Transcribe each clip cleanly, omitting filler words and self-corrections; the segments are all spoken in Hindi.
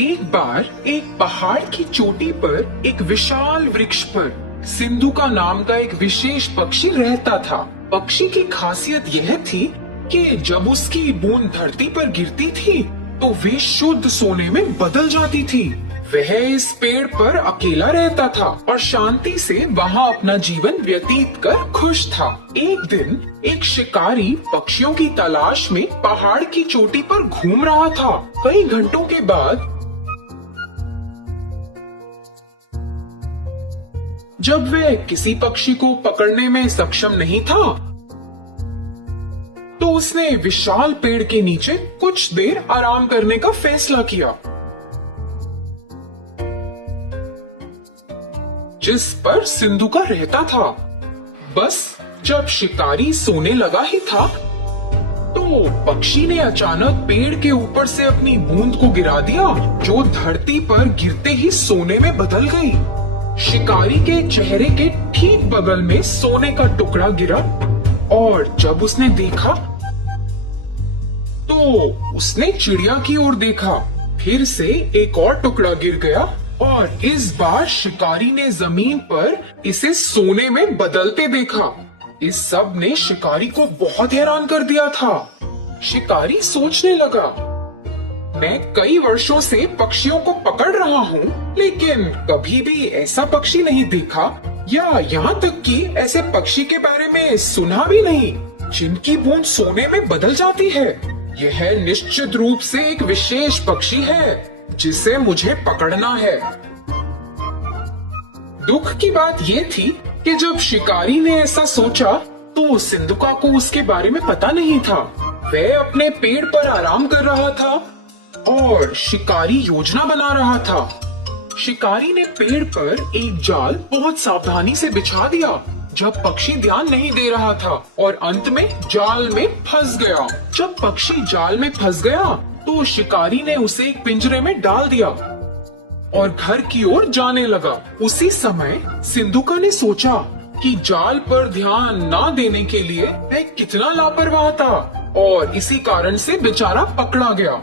एक बार एक पहाड़ की चोटी पर एक विशाल वृक्ष पर सिंधु का नाम का एक विशेष पक्षी रहता था। पक्षी की खासियत यह थी कि जब उसकी बूंद धरती पर गिरती थी तो वे शुद्ध सोने में बदल जाती थी। वह इस पेड़ पर अकेला रहता था और शांति से वहाँ अपना जीवन व्यतीत कर खुश था। एक दिन एक शिकारी पक्षियों की तलाश में पहाड़ की चोटी पर घूम रहा था। कई घंटों के बाद जब वह किसी पक्षी को पकड़ने में सक्षम नहीं था तो उसने विशाल पेड़ के नीचे कुछ देर आराम करने का फैसला किया, जिस पर सिंधु का रहता था। बस जब शिकारी सोने लगा ही था तो पक्षी ने अचानक पेड़ के ऊपर से अपनी बूंद को गिरा दिया, जो धरती पर गिरते ही सोने में बदल गई। शिकारी के चेहरे के ठीक बगल में सोने का टुकड़ा गिरा और जब उसने देखा तो उसने चिड़िया की ओर देखा। फिर से एक और टुकड़ा गिर गया और इस बार शिकारी ने जमीन पर इसे सोने में बदलते देखा। इस सब ने शिकारी को बहुत हैरान कर दिया था। शिकारी सोचने लगा, मैं कई वर्षों से पक्षियों को पकड़ रहा हूँ, लेकिन कभी भी ऐसा पक्षी नहीं देखा या यहाँ तक कि ऐसे पक्षी के बारे में सुना भी नहीं जिनकी बूंद सोने में बदल जाती है। यह निश्चित रूप से एक विशेष पक्षी है जिसे मुझे पकड़ना है। दुख की बात यह थी कि जब शिकारी ने ऐसा सोचा तो सिंधुका को उसके बारे में पता नहीं था। वह अपने पेड़ पर आराम कर रहा था और शिकारी योजना बना रहा था। शिकारी ने पेड़ पर एक जाल बहुत सावधानी से बिछा दिया जब पक्षी ध्यान नहीं दे रहा था और अंत में जाल में फंस गया। जब पक्षी जाल में फंस गया तो शिकारी ने उसे एक पिंजरे में डाल दिया और घर की ओर जाने लगा। उसी समय सिंधुका ने सोचा कि जाल पर ध्यान ना देने के लिए वह कितना लापरवाह था और इसी कारण से बेचारा पकड़ा गया।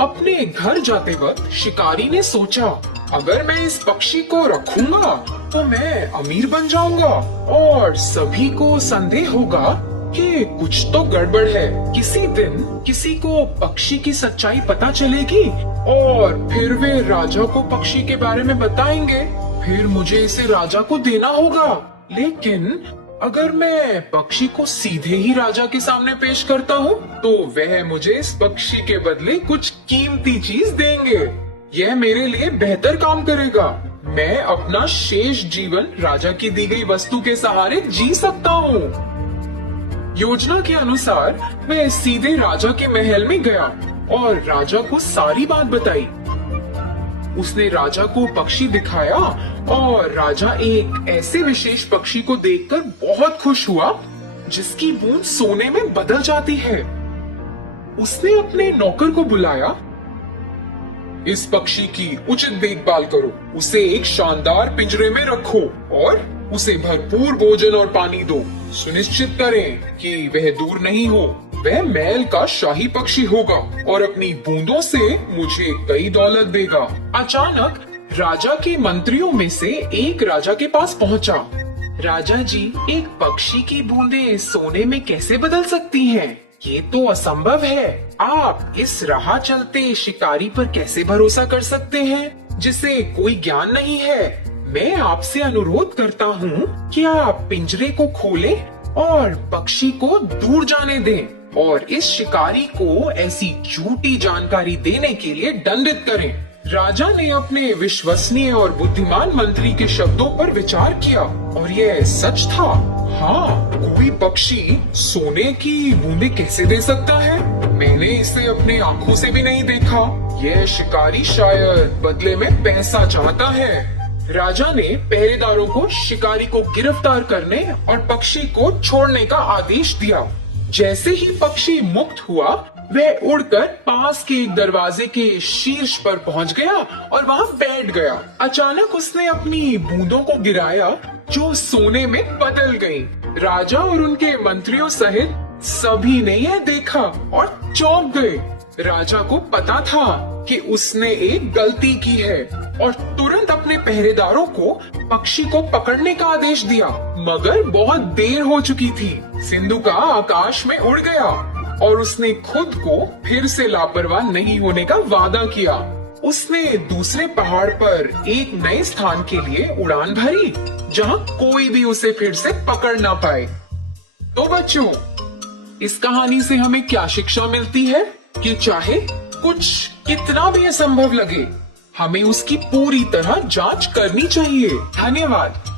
अपने घर जाते वक्त शिकारी ने सोचा, अगर मैं इस पक्षी को रखूंगा तो मैं अमीर बन जाऊंगा और सभी को संदेह होगा कि कुछ तो गड़बड़ है। किसी दिन किसी को पक्षी की सच्चाई पता चलेगी और फिर वे राजा को पक्षी के बारे में बताएंगे। फिर मुझे इसे राजा को देना होगा। लेकिन अगर मैं पक्षी को सीधे ही राजा के सामने पेश करता हूँ तो वह मुझे इस पक्षी के बदले कुछ कीमती चीज देंगे। यह मेरे लिए बेहतर काम करेगा। मैं अपना शेष जीवन राजा की दी गई वस्तु के सहारे जी सकता हूँ। योजना के अनुसार वह सीधे राजा के महल में गया और राजा को सारी बात बताई। उसने राजा को पक्षी दिखाया और राजा एक ऐसे विशेष पक्षी को देखकर बहुत खुश हुआ जिसकी बूंद सोने में बदल जाती है। उसने अपने नौकर को बुलाया, इस पक्षी की उचित देखभाल करो, उसे एक शानदार पिंजरे में रखो और उसे भरपूर भोजन और पानी दो। सुनिश्चित करें कि वह दूर नहीं हो। वह महल का शाही पक्षी होगा और अपनी बूंदों से मुझे कई दौलत देगा। अचानक राजा के मंत्रियों में से एक राजा के पास पहुंचा। राजा जी, एक पक्षी की बूंदें सोने में कैसे बदल सकती हैं? ये तो असंभव है। आप इस राह चलते शिकारी पर कैसे भरोसा कर सकते हैं जिसे कोई ज्ञान नहीं है? मैं आपसे अनुरोध करता हूँ कि आप पिंजरे को खोलें और पक्षी को दूर जाने दें और इस शिकारी को ऐसी झूठी जानकारी देने के लिए दंडित करें। राजा ने अपने विश्वसनीय और बुद्धिमान मंत्री के शब्दों पर विचार किया और यह सच था। हाँ, कोई पक्षी सोने की बूंदें कैसे दे सकता है? मैंने इसे अपने आंखों से भी नहीं देखा। यह शिकारी शायद बदले में पैसा चाहता है। राजा ने पहरेदारों को शिकारी को गिरफ्तार करने और पक्षी को छोड़ने का आदेश दिया। जैसे ही पक्षी मुक्त हुआ, वह उड़कर पास के एक दरवाजे के शीर्ष पर पहुंच गया और वहां बैठ गया। अचानक उसने अपनी बूंदों को गिराया जो सोने में बदल गईं। राजा और उनके मंत्रियों सहित सभी ने यह देखा और चौंक गए। राजा को पता था कि उसने एक गलती की है और तुरंत अपने पहरेदारों को पक्षी को पकड़ने का आदेश दिया। मगर बहुत देर हो चुकी थी। सिंधुका आकाश में उड़ गया और उसने खुद को फिर से लापरवाह नहीं होने का वादा किया। उसने दूसरे पहाड़ पर एक नए स्थान के लिए उड़ान भरी, जहाँ कोई भी उसे फिर से पकड़ ना पाए। तो बच्चों, इस कहानी से हमें क्या शिक्षा मिलती है कि चाहे कुछ कितना भी असंभव लगे, हमें उसकी पूरी तरह जांच करनी चाहिए। धन्यवाद।